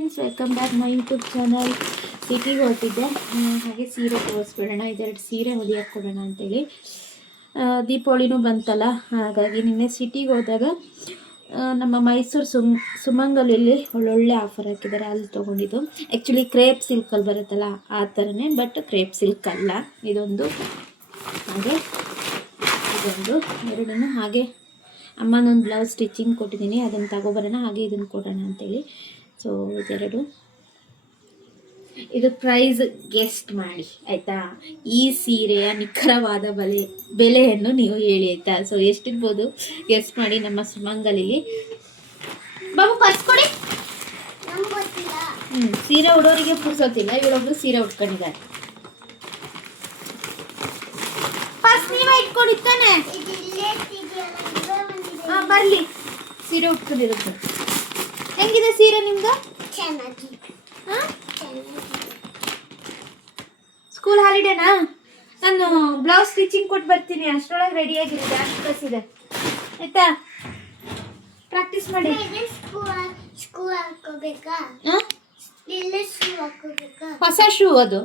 Friends welcome back my YouTube channel ಸಿಟಿಗೆ ಹೊರಟಿದ್ದೆ. ಹಾಗೆ ಸೀರೆ ತೋರಿಸ್ಬಿಡೋಣ. ಇದೆರಡು ಸೀರೆ ಹೊಲಿಯಕ್ಕೆ ಕೊಡೋಣ ಅಂತೇಳಿ ದೀಪಾವಳಿನೂ ಬಂತಲ್ಲ. ಹಾಗಾಗಿ ನಿನ್ನೆ ಸಿಟಿಗೆ ಹೋದಾಗ ನಮ್ಮ ಮೈಸೂರು ಸುಮ್, ಸುಮಂಗಲಲ್ಲಿ ಒಳ್ಳೊಳ್ಳೆ ಆಫರ್ ಹಾಕಿದ್ದಾರೆ. ಅಲ್ಲಿ ತೊಗೊಂಡಿದ್ದು. ಆ್ಯಕ್ಚುಲಿ ಕ್ರೇಪ್ ಸಿಲ್ಕಲ್ಲಿ ಬರುತ್ತಲ್ಲ, ಆ ಥರನೇ ಬಟ್ ಕ್ರೇಪ್ ಸಿಲ್ಕ್ ಅಲ್ಲ. ಇದೊಂದು, ಹಾಗೆ, ಇದೊಂದು, ಎರಡನ್ನು ಹಾಗೆ ಅಮ್ಮನೊಂದು ಬ್ಲೌಸ್ ಸ್ಟಿಚಿಂಗ್ ಕೊಟ್ಟಿದ್ದೀನಿ. ಅದನ್ನು ತಗೊಬರೋಣ, ಹಾಗೆ ಇದನ್ನು ಕೊಡೋಣ ಅಂತೇಳಿ. ಸೊ ಇದೆರಡು. ಇದು ಪ್ರೈಸ್ ಗೆಸ್ಟ್ ಮಾಡಿ ಆಯಿತಾ? ಈ ಸೀರೆಯ ನಿಖರವಾದ ಬಲೆ ಬೆಲೆಯನ್ನು ನೀವು ಹೇಳಿ ಆಯಿತಾ? ಸೊ ಎಷ್ಟಿರ್ಬೋದು ಗೆಸ್ಟ್ ಮಾಡಿ ನಮ್ಮ ಸುಮಂಗಲಿಲಿ ಬಾಬು ಪರ್ಸ್ ಕೊಡಿ. ಹ್ಞೂ ಸೀರೆ ಉಡೋರಿಗೆ ಪುರ್ಸೋತಿಲ್ಲ ಇವಳೊಬ್ರು ಸೀರೆ ಉಟ್ಕೊಂಡಿದ್ದಾರೆ. ಪರ್ಸ್ ನೀವೇ ಇಟ್ಕೊಳ್ಳಿ ತಾನೆ ಹಾಂ ಬರಲಿ. ಸೀರೆ ಉಟ್ಕೊಂಡಿರುತ್ತೆ ಹೆಂಗಿದೆ ಸೀರೆ ನಿಮ್ದು? ಹಾಂ? ಸ್ಕೂಲ್ ಹಾಲಿಡೇನಾ ನಾನು ಬ್ಲೌಸ್ ಸ್ಟಿಚಿಂಗ್ ಕೊಟ್ಟು ಬರ್ತೀನಿ. ಅಷ್ಟರೊಳಗೆ ರೆಡಿ ಆಗಿರಿ ಅಷ್ಟು ಬಸ್ ಇದೆ ಆಯ್ತಾ ಪ್ರಾಕ್ಟೀಸ್ ಮಾಡಿ ಹಾಕೋಬೇಕಾ? ಶೂ ಹಾಕೋಬೇಕಾ? ಹೊಸ ಶೂ ಅದು.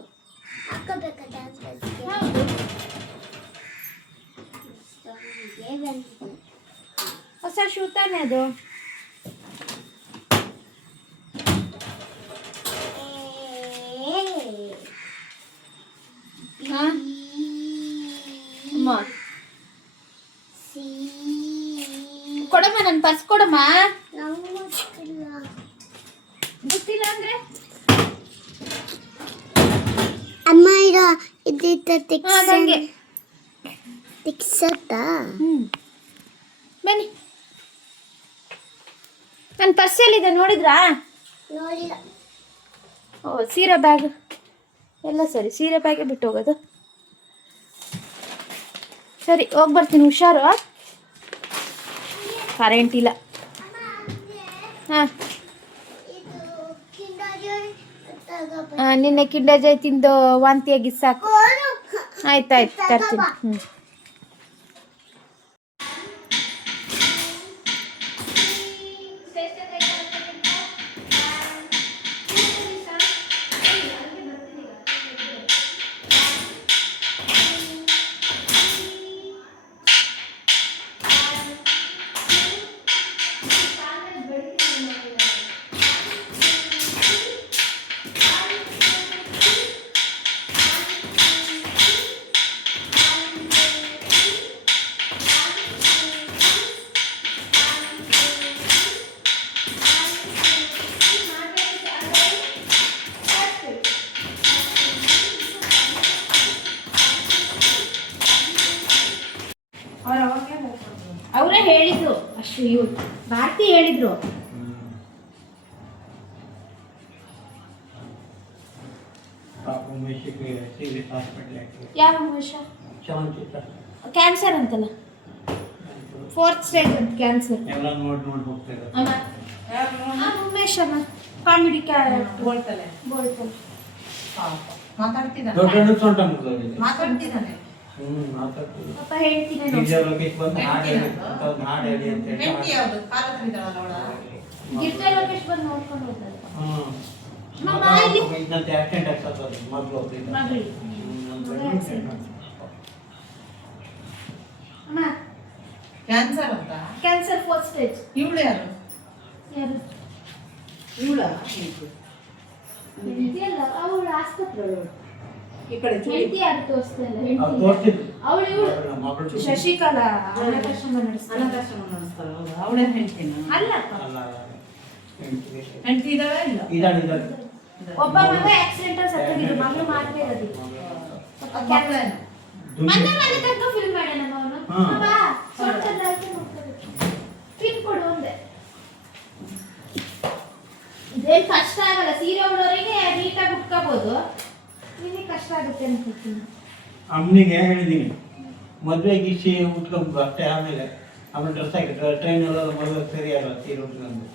ಹೊಸ ಶೂ ತಾನೇ ಅದು ಹಾ ಅಮ್ಮ ಕೊಡಮ್ಮ ನನ್ನ ಪರ್ಸ್ ಕೊಡಮ್ಮ ಗೊತ್ತಿಲ್ಲ ಅಂದ್ರೆ ಅಮ್ಮ ಇರೋ ಇದ್ದಿದ್ದ ತಿಕ್ಸತ್ತಾ ಹ್ಮ್ ಬನ್ನಿ ನನ್ನ ಪರ್ಸ್ ಎಲ್ಲಿದೆ? ನೋಡಿದ್ರಾ? ನೋಡಿಲ್ಲ. ಓ ಸೀರೆ ಬ್ಯಾಗ್ ಎಲ್ಲ ಸರಿ, ಸೀರೆ ಬ್ಯಾಗೆ ಬಿಟ್ಟು ಹೋಗೋದು. ಸರಿ, ಹೋಗಿ ಬರ್ತೀನಿ, ಹುಷಾರು ಕರೆಂಟ್ ಇಲ್ಲ. ಹಾಂ. ನಿನ್ನೆ ಕಿಂಡರ್ ತಿಂದು ವಾಂತಿಯಾಗಿ ಸಾಕು. ಆಯ್ತಾಯ್ತು ತರ್ತೀನಿ. ಹ್ಞೂ ಭಾರತಿ ಹೇಳಿದ್ರು. ಯಾವ ಉಮೇಶ? ಕ್ಯಾನ್ಸರ್ ಅಂತಲ್ಲ? ಫೋರ್ತ್ ಸ್ಟೇಜ್ ಅಂತ ಕ್ಯಾನ್ಸರ್ ಎಲ್ಲ ನೋಡಿ ನೋಡಿ ಉಮೇಶ್ ಅಮ್ಮ. Comedy character ಬೋಳ್ತಲೆ. ಬೋಳ್ತಲ್ಲ ಮಾತಾಡ್ತಿದ್ದಾನೆ. ಮಾತಾಡ್ತಿದ್ದಾನೆ. ಹ್ಮ್ ಮಾತಾಡ್ತಿದ್ರು ಪಾಪ ಹೇಳ್ತೀನಿ ಡಿಜೆ ಲೋಕೇಶ್ ಬಂದು ಹಾಡು ಹೇಳಿ ಅಂತ ಒಂದು ಹಾಡು ಹೇಳಿ ಅಂತ ಹೇಳಿ. ಯಾವ್ದು? ಕಾಲ ಅವಳ? ಗಿರ್ಜಾ ಲೋಕೇಶ್ ಬಂದು ನೋಡ್ಕೊಂಡು ಹೋಗ್ತಾರೆ. ಹ್ಮ್. ನಮ್ಮ ಇಲ್ಲಿ- ಆಕ್ಸಿಡೆಂಟ್ ಆಗ್ತದೆ. ಅಮ್ಮ. ಕ್ಯಾನ್ಸರ್ ಅಂತ? ಕ್ಯಾನ್ಸರ್ ಫೋರ್ತ್ ಸ್ಟೇಜ್ ಇವಳು ಯಾರು? ಇವಳ? ಅವಳು ಆಸ್ಪತ್ರೆ ಈ ಕಡೆ ಹೆಂಡತಿ ಯಾರು ಹೆಂಡತಿ. ಅವಳು ಇವಳು ಅವ್ರ ಮಗಳು ಶಶಿಕಲಾ ಅನಾಥಾಶ್ರಮ ನಡೆಸ್ತಾಳೆ ಅನಾಥಾಶ್ರಮ ನಡೆಸ್ತಾರ ಅವಳೇನ್ ಅಲ್ಲ. ಅಲ್ಲ. ಹೆಂಡತಿ ಇಲ್ಲ? ಇದಾಳೆ ಇದಾಳೆ. ಒಬ್ಬ ಮಗ ಆಕ್ಸಿಡೆಂಟ್ ಅಲ್ಲಿ ಸತ್ತೋಗಿದ್ದು ಮಗಳು ಮಾಡ್ತಾ ಇರೋದು. ಪಾಪ ಅದ್ ಮೊನ್ನೆ ತನಕ ಫಿಲ್ಮ್ ಮಾಡ್ಯಾನ ಅವನು? ಹಾ. ಕೊಡು ಒಂದೆ ಇದೇನ್ ಕಷ್ಟ ಆಗಲ್ಲ. ಸೀರೆ ಉಡೋರಿಗೆ ನೀಟಾಗಿ ಉಟ್ಕೋಬಹುದು ಕಷ್ಟ ಆಗುತ್ತೆ ಅನ್ಕೊಳ್ತೀನಿ ಅಮ್ಮನಿಗೆ ಹೇಳಿದ್ದೀನಿ ಮದುವೆ ಗೀಸಿ ಉಟ್ಕೊಂಡು ಅಷ್ಟೇ ಆಮೇಲೆ ಆಮೇಲೆ ಡ್ರೆಸ್ ಹಾಕಿ ಟ್ರೈನ್ ಎಲ್ಲ ಮದುವೆ ಸರಿ ಆಗಲ್ಲ ಸೀರೆ ಉಟ್ಕೊಂಡು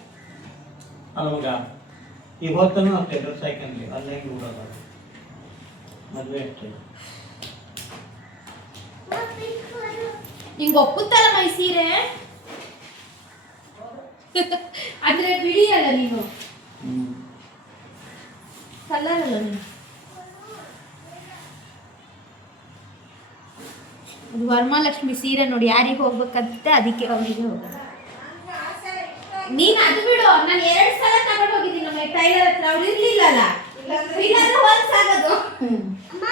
ಅಲ್ಲ ಈ ಈಗ ಹೋಗ್ತಾನೂ ಅಷ್ಟೇ ಡ್ರೆಸ್ ಹಾಕಂಡ್ಲಿ ಅಲ್ಲೇ ಹಿಂಗೆ ಉಡೋದು. ಮದುವೆ ಅಷ್ಟೇ. ನಿಂಗೆ ಒಪ್ಪುತ್ತಲ್ಲ ಮೈ ಸೀರೆ ಅಂದ್ರೆ ಬಿಡಿಯಲ್ಲ ನೀನು. ಅಲ್ಲ ನೀನು. ವರಮಹಾಲಕ್ಷ್ಮಿ ಸೀರೆ ನೋಡಿ ಯಾರಿಗೆ ಹೋಗ್ಬೇಕಂತ ಅದಕ್ಕೆ ಅವನಿಗೆ ಹೋಗೋದು. ನೀನು ಅದು ಬಿಡು ನಾನು ಎರಡು ಸಲ ತಗೊಂಡು ಹೋಗಿದ್ದೀನಿ ನಮ್ಮ ಟೈಲರ್ ಹತ್ರ ಅವ್ರು ಇರ್ಲಿಲ್ಲಲ್ಲ. ಇಲ್ಲಾಂದ್ರೆ ಹೊಲ್ಸ್ ಆಗೋದು ಅಮ್ಮ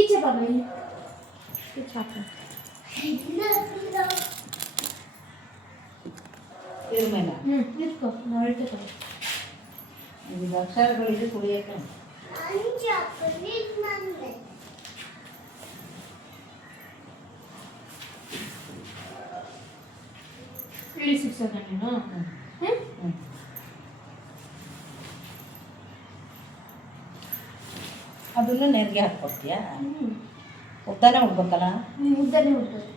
ಈಚೆ ಬಾ ಇಲ್ಲಿ ಈಚೆ ಹಾಕು. ಇದ್ರ ಮೇಲೆ ಹ್ಮ್ ನಿಂತ್ಕೋ ನಾನು ಹೊರಟೆ ತಗೋ ಇದು ಅಕ್ಷರಗಳಿದೆ ಕುಡಿಯಕ್ಕೆ. ಇಳಿ ಸಿಕ್ಸೋದ ನೀನು. ಅದನ್ನು ನೆರಿಗೆ ಹಾಕ್ಕೊಡ್ತೀಯಾ? ಉದ್ದಾನೆ ಉಡ್ಬೇಕಲ್ಲ? ನೀವು ಉದ್ದಾನೆ ಉಡ್ಬೇಕು.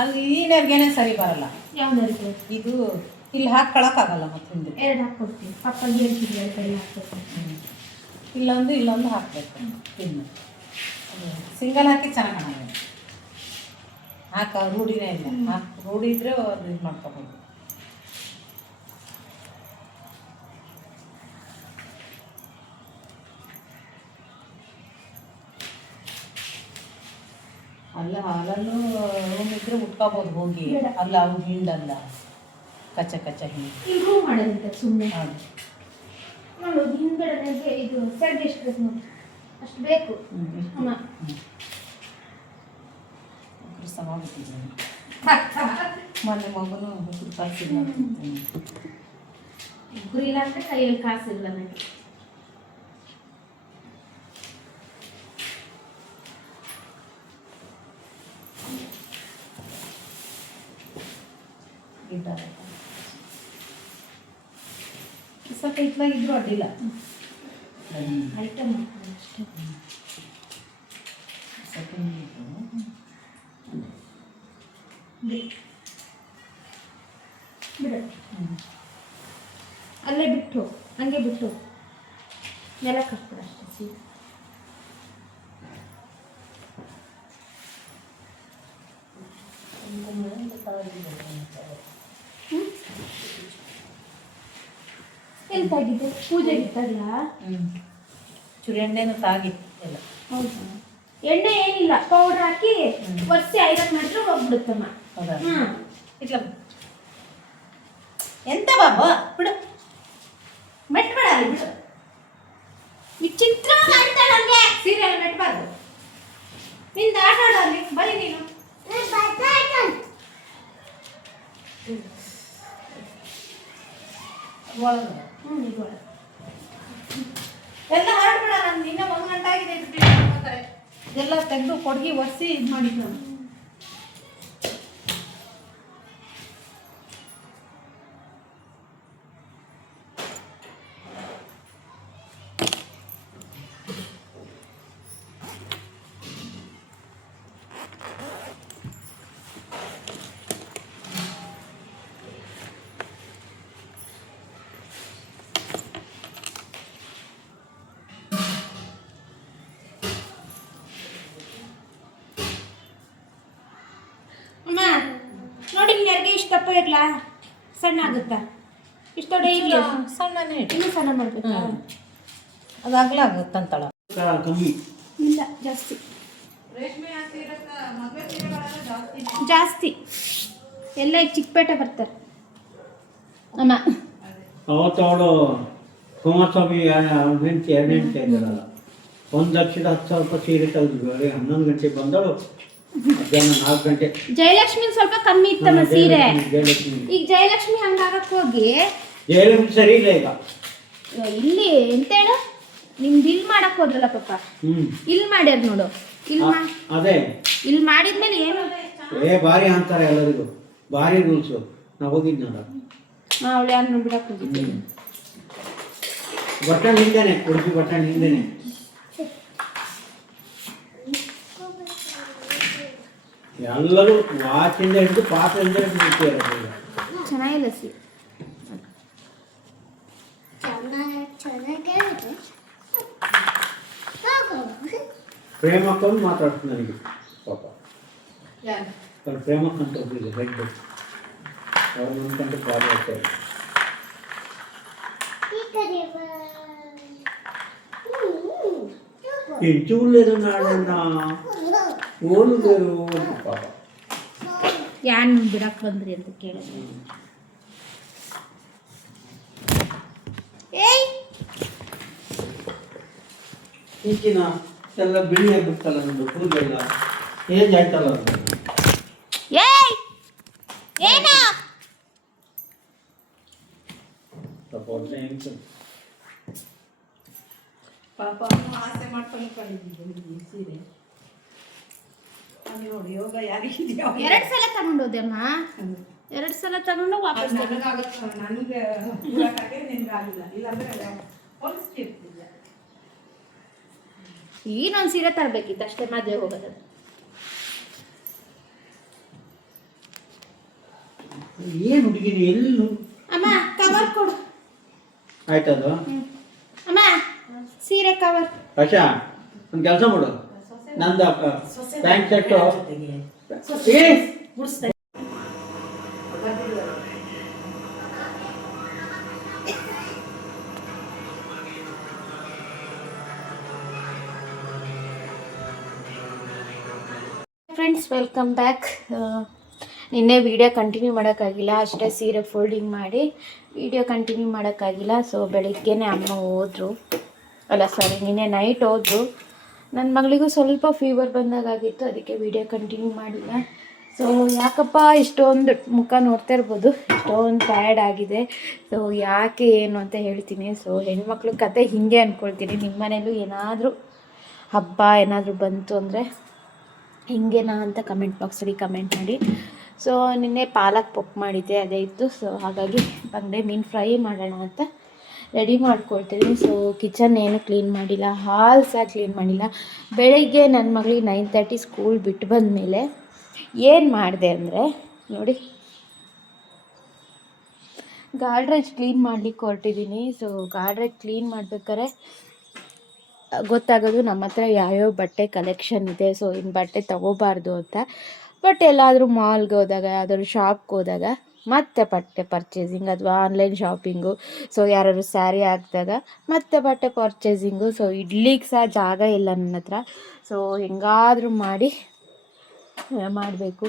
ಅಲ್ಲಿ ಈ ನೆರಿಗೆನೆ ಸರಿ ಬರಲ್ಲ. ಯಾವ ನೆರಿಗೆ? ಇದು ಇಲ್ಲಿ ಹಾಕ್ಕೊಳಕ್ಕಾಗಲ್ಲ ಮತ್ತೆ ಹಿಂದೆ. ಎರಡು ಹಾಕ್ಕೊಡ್ತೀನಿ. ಪಪ್ಪ ಹೇಳ್ತೀನಿ ಎರಡು ಕಡೆ ಹಾಕ್ಕೊಡ್ತೀನಿ ಇಲ್ಲೊಂದು ಇಲ್ಲೊಂದು ಹಾಕಬೇಕು. ಇನ್ನು ಸಿಂಗಲ್ ಹಾಕಿ ಚೆನ್ನಾಗಿ ಕಾಣಲ್ಲ ಹಾಕ ರೂಢಿನೇ ಇಲ್ಲ. ಹಾಕಿ ರೂಢಿ ಇದ್ರೆ ಅದು ಇದು ಮಾಡ್ಕೋಬೋದು. ಅಲ್ಲ ಹಾಲಲ್ಲೂ ರೂಮ್ ಇದ್ರೆ ಉಟ್ಕೋಬೋದು ಹೋಗಿ. ಅಲ್ಲ ಅವು ಹಿಂಡಲ್ಲ. ಕಚ್ಚ ಕಚ್ಚ ಹಿಂಡ್. ಮಾಡೋದಂತ ಸುಮ್ಮನೆ ಹಿಂದ್ಗಡೆ ಇದು ಸೆಡ್ ಎಷ್ಟು ನೋಡಿ ಅಷ್ಟು ಬೇಕು. ಅಮ್ಮ. ಉಗುರು ಸಮ ಬಿಟ್ಟಿದ್ದೀನಿ ಮೊನ್ನೆ ಮಗನು ಉಗುರು ಕಳಿಸಿಲ್ಲ ಗುರಿ ಇಲ್ಲ ಅಂದ್ರೆ ಕೈಯಲ್ಲಿ ಕಾಸಿಲ್ಲ ನನಗೆ. ಸ್ವಲ್ಪ ಇದ್ರು ಅಡ್ಡಿಲ್ಲ. ಐಟಮ್ ಅಲ್ಲೇ ಬಿಟ್ಟು ಹಂಗೆ ಬಿಟ್ಟು ನೆಲಕ್ಕೆ ಹಾಕ್ಬಿಡು ಅಷ್ಟೇ ಸೀದಾ ಎಂತಾಗಿದೆ ಹ್ಮ್. ಚೂರು ಎಣ್ಣೆನು ತಾಗಿ ಎಲ್ಲ. ಹೌದಾ. ಎಣ್ಣೆ ಏನಿಲ್ಲ ಪೌಡರ್ ಹಾಕಿ. ಒರೆಸಿ ಐರನ್ ಮಾಡಿದ್ರೆ ಹೋಗ್ಬಿಡುತ್ತಮ್ಮ. ಹೌದಾ? ಇಟ್ಲ ಎಂತ ಬಾಬು? ಬಿಡು. ಮೆಟ್ಬೇಡ ಅಲ್ಲಿ ಬಿಡು. ವಿಚಿತ್ರ ಮಾಡ್ತಾಳೆ ಹಂಗೆ ಸೀರೆ ಎಲ್ಲ ಮೆಟ್ಬಾರ್ದು ನಿಂದ ಆಟ ಬರಿ ಅಲ್ಲಿ ಬರೀ ನೀನು. ಎಲ್ಲ ನಾನು ನಿನ್ನೆ ಒಂದು ಗಂಟೆ ಆಗಿದೆ ಎಲ್ಲ ತೆಗೆದು ಕೊಡ್ಗಿ ಒರೆಸಿ ಇದು ಮಾಡಿದ್ದು ಇಷ್ಟು ದಪ್ಪ ಇರ್ಲಾ? ಸಣ್ಣ ಆಗುತ್ತಾ? ಇಷ್ಟು ದೊಡ್ಡ ಇರ್ಲಿ ಸಣ್ಣನೇ. ಇನ್ನೂ ಸಣ್ಣ ಮಾಡ್ಬೇಕಾ. ಅದು ಅಗಲ ಆಗುತ್ತಂತಳ ಕಮ್ಮಿ. ಇಲ್ಲ ಜಾಸ್ತಿ. ಜಾಸ್ತಿ. ಜಾಸ್ತಿ. ಎಲ್ಲ ಈಗ ಚಿಕ್ಕಪೇಟೆ ಬರ್ತಾರೆ. ಅಮ್ಮ. ಅವತ್ತು ಅವಳು ಕುಮಾರಸ್ವಾಮಿ ಅವ್ನ ಹೆಂಡತಿ ಎರಡು ಹೆಂಡತಿ ಇದ್ದಾರಲ್ಲ ಒಂದು ಲಕ್ಷದ ಹತ್ತು ಸಾವಿರ ರೂಪಾಯಿ ಸೀರೆ ತೆಗೆದು ಬರೀ ಹನ್ನೊಂದು ಗಂಟೆಗೆ ಬಂದಳು. ಮಧ್ಯಾಹ್ನ ನಾಲ್ಕು ಗಂಟೆ. ಜಯಲಕ್ಷ್ಮಿ ಸ್ವಲ್ಪ ಕಮ್ಮಿ ಇತ್ತಮ್ಮ ಸೀರೆ. ಜಯಲಕ್ಷ್ಮಿ ಈಗ ಜಯಲಕ್ಷ್ಮಿ ಹಂಗಾಗಕ್ ಹೋಗಿ. ಜಯಲಕ್ಷ್ಮಿ ಸರಿ ಇಲ್ಲ ಈಗ. ಇಲ್ಲಿ ಎಂತ ಹೇಳು? ನಿಮ್ ಬಿಲ್ ಮಾಡಕ್ ಹೋದ್ರಲ್ಲ ಪಾಪ. ಹ್ಮ್. ಇಲ್ಲಿ ಮಾಡ್ಯಾರ ನೋಡು. ಇಲ್ಲಿ ಮಾ ಅದೇ. ಇಲ್ಲಿ ಮಾಡಿದ್ಮೇಲೆ ಏನು? ಏ ಭಾರಿ ಅಂತಾರೆ ಎಲ್ಲರಿಗೂ. ಭಾರಿ ರೂಲ್ಸು ನಾವು ಹೋಗಿದ್ನಲ್ಲ ಅವಳು ಯಾರು ಬಿಡಕ್ ಹೋಗಿದ್ದೀನಿ ಬಟ್ಟೆ ಬಟನ್ ಹಿಂದೆನೆ ಬಟ್ಟೆ ಬಟನ್ ಹಿಂದೆನೆ ಎಲ್ಲರೂ ವಾಚಿಂದ ಹಿಡಿದು ಪಾತ್ರೆಯಿಂದ ಹಿಡಿದು ಬಿಟ್ಟಿದ್ದಾರೆ ಚೆನ್ನಾಗಿಲ್ಲ ಸಿ ಚೆನ್ನಾಗೇ ಇದೆ ಹೋಗು. ಪ್ರೇಮಕ್ಕೊಂದು ಮಾತಾಡ್ತು ನನಗೆ ಪಾಪ ಯಾರು ಅವ್ರು ಪ್ರೇಮಕ್ಕಂತ ಒಬ್ಬರಿದೆ ಬೆಡ್ ಅವ್ರು ನೋಡ್ಕೊಂಡು ಕಾಲ್ ಮಾಡ್ತಾರೆ ಈ ಕಡೆ ಬಾ. ಹ್ಮ್, ಹ್ಮ್. ತಗೋ. ಹೆಚ್ಚುಳ್ಳೇರು ನಾಡಣ್ಣ ಓದುಗರು ಅಂತ ಪಾಪ ಯಾನ್ ಬಿಡಕ್ ಬಂದ್ರಿ ಅಂತ ಕೇಳಿದ್ರೆ ಏಯ್ ಈಚಿನ ಎಲ್ಲ ಬಿಳಿ ಆಗ್ಬಿಡ್ತಲ್ಲ ನಮ್ದು ಕೂದಲೆಲ್ಲ ಏಜ್ ಆಯ್ತಲ್ಲ ಅದು ಏಯ್ ಏನ ಪಾಪ ಒಳ್ಳೆ ಹೆಂಗ್ಸು. ಪಾಪ ಅವನು ಆಸೆ ಮಾಡ್ಕೊಂಡು ಕಳಿದ್ದು ಸೀರೆ ಅಲ್ಲಿ ನೋಡಿ ಯೋಗ ಯಾರಿಗಿದೆಯೋ ಎರಡ್ ಸಲ ತಗೊಂಡೋದೆಮ್ಮ ಎರಡ್ ಸಲ ತಗೊಂಡು ವಾಪಸ್ ನನಗಾಗುತ್ತೆ? ನನಗೆ ಇಲ್ಲಾಂದ್ರೆ ಹೊಲಿಸ್ತಿರ್ತಿಲ್ಲ ಸೀರೆ ತರಬೇಕಿತ್ತು ಅಷ್ಟೇ ಮದುವೆ ಹೋಗೋದು ಏನು ಹುಡುಗಿರಿ ಎಲ್ಲು? ಅಮ್ಮ ಕವರ್ ಕೊಡು. ಆಯ್ತದು? ಅಮ್ಮ ಸೀರೆ ಕವರ್ ಆಶಾ ಒಂದು ಕೆಲಸ ಮಾಡು. ನಂದು pant check friends welcome back ನಿನ್ನೆ ವಿಡಿಯೋ ಕಂಟಿನ್ಯೂ ಮಾಡೋಕ್ಕಾಗಿಲ್ಲ. ಅಷ್ಟೇ ಸೀರೆ ಫೋಲ್ಡಿಂಗ್ ಮಾಡಿ ವಿಡಿಯೋ ಕಂಟಿನ್ಯೂ ಮಾಡೋಕ್ಕಾಗಿಲ್ಲ. ಸೊ ಬೆಳಿಗ್ಗೆನೇ ಅಮ್ಮ ಹೋದ್ರು. ಅಲ್ಲ ಸಾರಿ ನಿನ್ನೆ ನೈಟ್ ಹೋದ್ರು. ನನ್ನ ಮಗಳಿಗೂ ಸ್ವಲ್ಪ ಫೀವರ್ ಬಂದಾಗಿತ್ತು ಅದಕ್ಕೆ ವಿಡಿಯೋ ಕಂಟಿನ್ಯೂ ಮಾಡಿಲ್ಲ. ಸೊ ಯಾಕಪ್ಪ ಇಷ್ಟೊಂದು ಮುಖ ನೋಡ್ತಾ ಇರ್ಬೋದು, ಇಷ್ಟೊಂದು ಟಯರ್ಡ್ ಆಗಿದೆ. ಸೊ ಯಾಕೆ ಏನು ಅಂತ ಹೇಳ್ತೀನಿ. ಸೊ ಹೆಣ್ಮಕ್ಳು ಕತೆ ಹಿಂಗೆ ಅಂದ್ಕೊಳ್ತೀನಿ ನಿಮ್ಮ ಮನೇಲೂ ಏನಾದರೂ ಹಬ್ಬ ಏನಾದರೂ ಬಂತು ಅಂದರೆ ಹಿಂಗೇನಾ ಅಂತ ಕಮೆಂಟ್ ಬಾಕ್ಸಲ್ಲಿ ಕಮೆಂಟ್ ಮಾಡಿ. ಸೊ ನಿನ್ನೆ ಪಾಲಕ್ ಪೊಪ್ಪು ಮಾಡಿದ್ದೆ, ಅದೇ ಇತ್ತು. ಸೊ ಹಾಗಾಗಿ ಬಂದೆ ಮೀನು ಫ್ರೈ ಮಾಡೋಣ ಅಂತ ರೆಡಿ ಮಾಡ್ಕೊಳ್ತೀನಿ. ಸೊ ಕಿಚನ್ ಏನು ಕ್ಲೀನ್ ಮಾಡಿಲ್ಲ ಹಾಲ್ ಸಹ ಕ್ಲೀನ್ ಮಾಡಿಲ್ಲ. ಬೆಳಗ್ಗೆ ನನ್ನ ಮಗಳಿಗೆ ನೈನ್ ತರ್ಟಿ ಸ್ಕೂಲ್ ಬಿಟ್ಟು ಬಂದಮೇಲೆ ಏನು ಮಾಡಿದೆ ಅಂದರೆ, ನೋಡಿ. ಗಾರ್ಡ್ರೇಜ್ ಕ್ಲೀನ್ ಮಾಡಲಿಕ್ಕೆ ಹೊರಟಿದ್ದೀನಿ ಸೊ ಗಾರ್ಡ್ರೇಜ್ ಕ್ಲೀನ್ ಮಾಡ್ಬೇಕಾದ್ರೆ, ಗೊತ್ತಾಗೋದು ನಮ್ಮ ಹತ್ರ ಯಾವ್ಯಾವ ಬಟ್ಟೆ ಕಲೆಕ್ಷನ್ ಇದೆ. ಸೊ ಇನ್ನು ಬಟ್ಟೆ ತಗೋಬಾರ್ದು ಅಂತ. ಬಟ್ ಎಲ್ಲಾದರೂ ಮಾಲ್ಗೆ ಹೋದಾಗ, ಯಾವ್ದಾದ್ರು ಶಾಪ್ಗೆ ಹೋದಾಗ ಮತ್ತೆ ಬಟ್ಟೆ ಪರ್ಚೇಸಿಂಗ್ ಅಥವಾ ಆನ್ಲೈನ್ ಶಾಪಿಂಗು ಸೊ ಯಾರಾದ್ರು ಸ್ಯಾರಿ ಹಾಕಿದಾಗ ಮತ್ತೆ ಬಟ್ಟೆ ಪರ್ಚೇಸಿಂಗು ಸೊ ಇಡ್ಲಿಕ್ಕೆ ಸಹ ಜಾಗ ಇಲ್ಲ ನನ್ನ ಹತ್ರ. ಸೊ ಹೆಂಗಾದರೂ ಮಾಡಿ ಮಾಡಬೇಕು.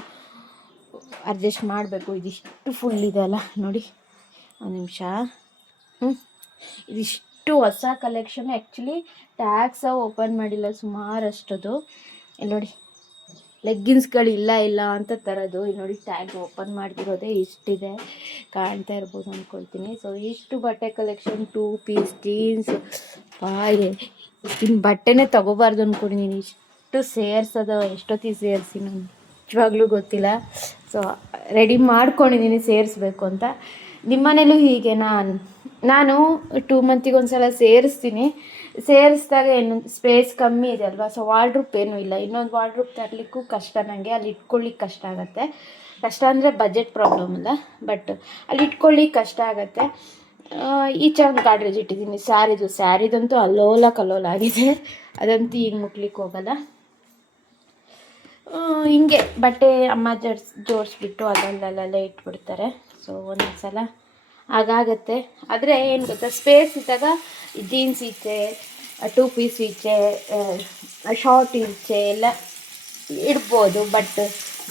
ಅಡ್ಜಸ್ಟ್ ಮಾಡಬೇಕು. ಇದಿಷ್ಟು ಫುಲ್ ಇದೆಲ್ಲ ನೋಡಿ. ಒಂದು ನಿಮಿಷ. ಹ್ಞೂ ಇದಿಷ್ಟು ಹೊಸ ಕಲೆಕ್ಷನ್ ಆ್ಯಕ್ಚುಲಿ ಟ್ಯಾಗ್ಸ ಓಪನ್ ಮಾಡಿಲ್ಲ ಸುಮಾರಷ್ಟದು ಇಲ್ಲಿ ನೋಡಿ. ಲೆಗ್ಗಿನ್ಸ್ಗಳು ಇಲ್ಲ ಇಲ್ಲ ಅಂತ ತರೋದು. ನೋಡಿ ಟ್ಯಾಗ್ ಓಪನ್ ಮಾಡ್ತಿರೋದೇ ಇಷ್ಟಿದೆ ಕಾಣ್ತಾ ಇರ್ಬೋದು ಅಂದ್ಕೊಳ್ತೀನಿ ಸೊ ಇಷ್ಟು ಬಟ್ಟೆ collection two piece jeans bye. ಇನ್ನು ಬಟ್ಟೆನೇ ತಗೋಬಾರ್ದು ಅಂದ್ಕೊಂಡಿದ್ದೀನಿ ಇಷ್ಟು ಸೇರ್ಸೋದು ಎಷ್ಟೊತ್ತಿಗೆ ಸೇರಿಸಿ ನಾನು ನಿಜವಾಗ್ಲೂ ಗೊತ್ತಿಲ್ಲ. ಸೊ ರೆಡಿ ಮಾಡ್ಕೊಂಡಿದ್ದೀನಿ ಸೇರಿಸ್ಬೇಕು ಅಂತ. ನಿಮ್ಮನೇಲೂ ಹೀಗೆ. ನಾನು ನಾನು ಟೂ ಮಂತಿಗೆ ಒಂದು ಸಲ ಸೇರಿಸ್ತೀನಿ. ಸೇರಿಸಿದಾಗ ಏನು ಸ್ಪೇಸ್ ಕಮ್ಮಿ ಇದೆ ಅಲ್ವಾ? ಸೊ ವಾರ್ಡ್ರೂಪ್ ಏನೂ ಇಲ್ಲ. ಇನ್ನೊಂದು ವಾರ್ಡ್ರೂಪ್ ತರಲಿಕ್ಕೂ ಕಷ್ಟ ನನಗೆ ಅಲ್ಲಿ ಇಟ್ಕೊಳ್ಳಿಕ್ಕೆ ಕಷ್ಟ ಆಗುತ್ತೆ. ಕಷ್ಟ ಅಂದರೆ ಬಜೆಟ್ ಪ್ರಾಬ್ಲಮ್ ಅಲ್ಲ. ಬಟ್ ಅಲ್ಲಿ ಇಟ್ಕೊಳ್ಳಿಕ್ಕೆ ಕಷ್ಟ ಆಗುತ್ತೆ. ಈ ಒಂದು ಗಾಡ್ರೇಜ್ ಇಟ್ಟಿದ್ದೀನಿ. ಸ್ಯಾರಿದು. ಸ್ಯಾರಿದಂತೂ ಅಲ್ಲೋಲ ಕಲ್ಲೋಲ ಆಗಿದೆ. ಅದಂತೂ ಈಗ ಮುಟ್ಲಿಕ್ಕೆ ಹೋಗಲ್ಲ. ಹಿಂಗೆ ಬಟ್ಟೆ ಅಮ್ಮ ಜೋಡ್ಸ್ ಜೋಡಿಸ್ಬಿಟ್ಟು ಅದಲ್ಲಲ್ಲೇ ಇಟ್ಬಿಡ್ತಾರೆ. ಸೊ ಒಂದೊಂದು ಸಲ ಹಾಗಾಗತ್ತೆ. ಆದರೆ ಏನು ಗೊತ್ತಾ ಸ್ಪೇಸ್ ಇದ್ದಾಗ ಜೀನ್ಸ್ ಈಚೆ ಟೂ ಪೀಸ್ ಈಚೆ ಶಾರ್ಟ್ ಈಚೆ ಎಲ್ಲ ಇಡ್ಬೋದು ಬಟ್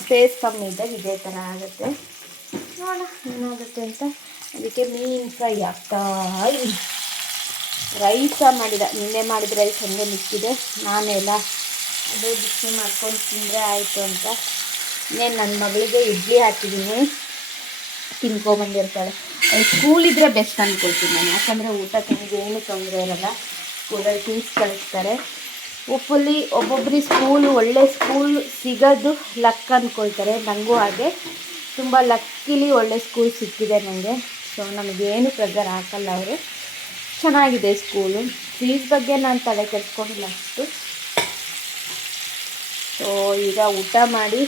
ಸ್ಪೇಸ್ ಕಮ್ಮಿ ಇದ್ದಾಗ ಇದೇ ಥರ ಆಗುತ್ತೆ. ನೋಡೋಣ ಏನಾಗುತ್ತೆ ಅಂತ. ಅದಕ್ಕೆ ಮೀನು ಫ್ರೈ ಆಗ್ತಾ ರೈಸ ಮಾಡಿದ, ನಿನ್ನೆ ಮಾಡಿದ ರೈಸ್ ಹಂಗೆ ಮಿಕ್ಕಿದೆ. ನಾನೆಲ್ಲ ಅದು ಬಿಸಿ ಮಾಡ್ಕೊಂಡು ತಿಂದರೆ ಆಯಿತು ಅಂತ. ಇನ್ನೇನು ನನ್ನ ಮಗಳಿಗೆ ಇಡ್ಲಿ ಹಾಕಿದ್ದೀನಿ ತಿನ್ಕೊಂಬಂದಿರ್ತಾಳೆ. ಸ್ಕೂಲ್ ಇದ್ದರೆ ಬೆಸ್ಟ್ ಅಂದ್ಕೊಳ್ತೀನಿ ನಾನು. ಯಾಕಂದರೆ ಊಟ ಏನು ತೊಂದರೆ ಇರಲ್ಲ. ಸ್ಕೂಲಲ್ಲಿ ಟೀಚ್ ಕಳಿಸ್ತಾರೆ. ಒಪ್ಪಲ್ಲಿ ಒಬ್ಬೊಬ್ಬರಿಗೆ ಸ್ಕೂಲ್ ಒಳ್ಳೆ ಸ್ಕೂಲ್ ಸಿಗೋದು ಲಕ್ ಅಂದ್ಕೊಳ್ತಾರೆ ನನಗೂ ಹಾಗೆ. ತುಂಬ ಲಕ್ಕಿಲಿ ಒಳ್ಳೆ ಸ್ಕೂಲ್ ಸಿಕ್ಕಿದೆ ನನಗೆ ಸೊ ನಮಗೇನು ಪ್ರೆಸರ್ ಹಾಕಲ್ಲ ಅವರು. ಚೆನ್ನಾಗಿದೆ ಸ್ಕೂಲು ಫೀಸ್ ಬಗ್ಗೆ ನಾನು ತಲೆ ಕೆಡ್ಸ್ಕೊಂಡಿಲ್ಲ ಅಷ್ಟು ಸೊ ಈಗ ಊಟ ಮಾಡಿ,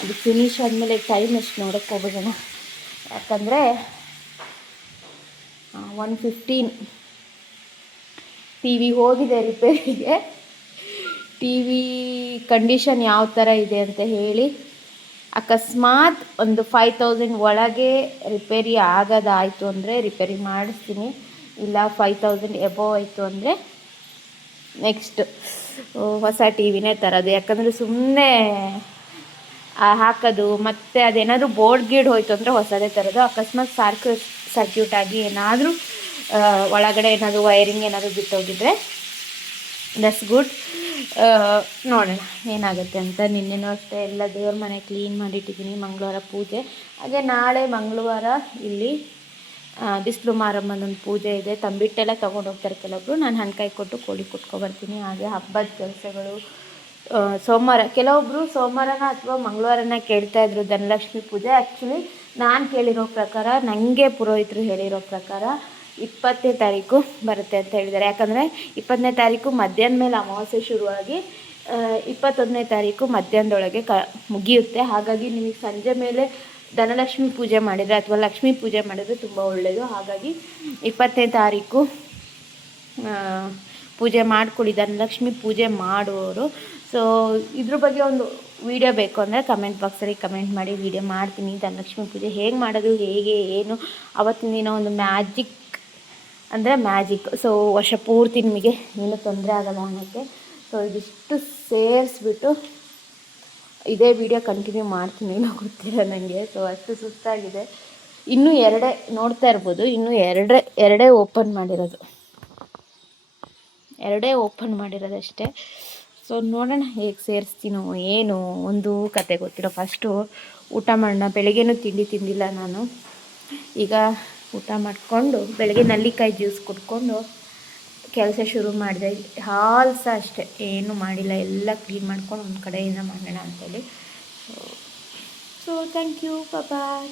ಅದು ಫಿನಿಶ್ ಆದಮೇಲೆ ಟೈಮ್ ಎಷ್ಟು ನೋಡೋಕ್ಕೆ ಹೋಗೋಣ ಯಾಕಂದರೆ ಒನ್ ಫಿಫ್ಟೀನ್ ಟಿ ವಿ ಹೋಗಿದೆ ರಿಪೇರಿಗೆ. ಟಿ ವಿ ಕಂಡೀಷನ್ ಯಾವ ಥರ ಇದೆ ಅಂತ ಹೇಳಿ, ಅಕಸ್ಮಾತ್ ಒಂದು ಫೈವ್ ತೌಸಂಡ್ ಒಳಗೆ ರಿಪೇರಿ ಆಗೋದಾಯಿತು ಅಂದರೆ ರಿಪೇರಿ ಮಾಡಿಸ್ತೀನಿ. ಇಲ್ಲ ಫೈವ್ ತೌಸಂಡ್ ಎಬೋ ಆಯಿತು ಅಂದರೆ ನೆಕ್ಸ್ಟ್ ಹೊಸ ಟಿ ವಿನೇ ತರೋದು. ಯಾಕಂದರೆ ಸುಮ್ಮನೆ ಹಾಕೋದು, ಮತ್ತು ಅದೇನಾದರೂ ಬೋರ್ಡ್ ಗೀಡ್ ಹೋಯಿತು ಅಂದರೆ ಹೊಸದೇ ತರೋದು. ಅಕಸ್ಮಾತ್ ಸಾರ್ಕ್ ಸರ್ಕ್ಯೂಟ್ ಆಗಿ ಏನಾದರೂ ಒಳಗಡೆ ಏನಾದರೂ ವೈರಿಂಗ್ ಏನಾದರೂ ಬಿಟ್ಟೋಗಿದ್ರೆ ದಟ್ಸ್ ಗುಡ್ ನೋಡೋಣ, ಏನಾಗುತ್ತೆ ಅಂತ. ನಿನ್ನೆನೂ ಅಷ್ಟೇ ಎಲ್ಲ ದೇವ್ರ ಮನೆ ಕ್ಲೀನ್ ಮಾಡಿಟ್ಟಿದ್ದೀನಿ ಮಂಗಳವಾರ ಪೂಜೆ. ಹಾಗೆ ನಾಳೆ ಮಂಗಳವಾರ ಇಲ್ಲಿ ಬಿಸಿಲು ಮಾರಮ್ಮನೊಂದು ಪೂಜೆ ಇದೆ. ತಂಬಿಟ್ಟೆಲ್ಲ ತೊಗೊಂಡು ಹೋಗ್ತಾರೆ ಕೆಲವೊಬ್ರು. ನಾನು ಹಣ್ಕಾಯಿ ಕೊಟ್ಟು ಕೋಳಿ ಕೊಟ್ಕೊಬರ್ತೀನಿ. ಹಾಗೆ ಹಬ್ಬದ ಕೆಲಸಗಳು ಸೋಮವಾರ. ಕೆಲವೊಬ್ಬರು ಸೋಮವಾರನ ಅಥವಾ ಮಂಗಳವಾರನ ಕೇಳ್ತಾ ಇದ್ರು ಧನಲಕ್ಷ್ಮಿ ಪೂಜೆ. ಆ್ಯಕ್ಚುಲಿ ನಾನು ಕೇಳಿರೋ ಪ್ರಕಾರ ನನಗೆ ಪುರೋಹಿತರು ಹೇಳಿರೋ ಪ್ರಕಾರ ಇಪ್ಪತ್ತನೇ ತಾರೀಕು ಬರುತ್ತೆ ಅಂತ ಹೇಳಿದ್ದಾರೆ. ಯಾಕಂದರೆ ಇಪ್ಪತ್ತನೇ ತಾರೀಕು ಮಧ್ಯಾಹ್ನ ಮೇಲೆ ಅಮಾವಾಸ್ಯೆ ಶುರುವಾಗಿ ಇಪ್ಪತ್ತೊಂದನೇ ತಾರೀಕು ಮಧ್ಯಾಹ್ನದೊಳಗೆ ಕ, ಮುಗಿಯುತ್ತೆ. ಹಾಗಾಗಿ ನಿಮಗೆ ಸಂಜೆ ಮೇಲೆ ಧನಲಕ್ಷ್ಮಿ ಪೂಜೆ ಮಾಡಿದರೆ ಅಥವಾ ಲಕ್ಷ್ಮೀ ಪೂಜೆ ಮಾಡಿದರೆ ತುಂಬ ಒಳ್ಳೆಯದು ಹಾಗಾಗಿ ಇಪ್ಪತ್ತನೇ ತಾರೀಕು ಪೂಜೆ ಮಾಡ್ಕೊಳ್ಳಿ. ಧನಲಕ್ಷ್ಮಿ ಪೂಜೆ ಮಾಡುವವರು ಸೊ ಇದ್ರ ಬಗ್ಗೆ ಒಂದು ವಿಡಿಯೋ ಬೇಕು ಅಂದರೆ ಕಮೆಂಟ್ ಬಾಕ್ಸಲ್ಲಿ ಕಮೆಂಟ್ ಮಾಡಿ ವಿಡಿಯೋ ಮಾಡ್ತೀನಿ. ಧನಲಕ್ಷ್ಮಿ ಪೂಜೆ ಹೇಗೆ ಮಾಡೋದು ಹೇಗೆ, ಏನು? ಅವತ್ತಿನ ದಿನ ಒಂದು ಮ್ಯಾಜಿಕ್ ಅಂದರೆ ಮ್ಯಾಜಿಕ್ ಸೊ ವರ್ಷ ಪೂರ್ತಿ ನಿಮಗೆ ಏನು ತೊಂದರೆ ಆಗಲ್ಲ ಅನ್ನೋಕ್ಕೆ. ಸೊ ಇದಿಷ್ಟು ಸೇರಿಸ್ಬಿಟ್ಟು ಇದೇ ವಿಡಿಯೋ ಕಂಟಿನ್ಯೂ ಮಾಡ್ತೀನಿ ಏನೋ ಗೊತ್ತಿಲ್ಲ ನನಗೆ ಸೊ ಅಷ್ಟು ಸುಸ್ತಾಗಿದೆ. ಇನ್ನೂ ಎರಡೇ ನೋಡ್ತಾ ಇರ್ಬೋದು. ಇನ್ನೂ ಎರಡೇ ಎರಡೇ ಓಪನ್ ಮಾಡಿರೋದು. ಎರಡೇ ಓಪನ್ ಮಾಡಿರೋದಷ್ಟೇ. ಸೊ ನೋಡೋಣ, ಹೇಗೆ ಸೇರಿಸ್ತೀನೋ ಏನು ಒಂದು ಕತೆ ಗೊತ್ತಿರೋ ಫಸ್ಟು ಊಟ ಮಾಡೋಣ. ಬೆಳಗ್ಗೆನೂ ತಿಂಡಿ ತಿಂದಿಲ್ಲ ನಾನು. ಈಗ ಊಟ ಮಾಡಿಕೊಂಡು ಬೆಳಗ್ಗೆ ನಲ್ಲಿಕಾಯಿ ಜ್ಯೂಸ್ ಕುಡ್ಕೊಂಡು ಕೆಲಸ ಶುರು ಮಾಡಿದೆ. ಹಾಲು ಸಹ ಅಷ್ಟೇ. ಏನು ಮಾಡಿಲ್ಲ. ಎಲ್ಲ ಕ್ಲೀನ್ ಮಾಡ್ಕೊಂಡು ಒಂದು ಕಡೆಯಿಂದ ಮಾಡೋಣ ಅಂತೇಳಿ. So thank you bye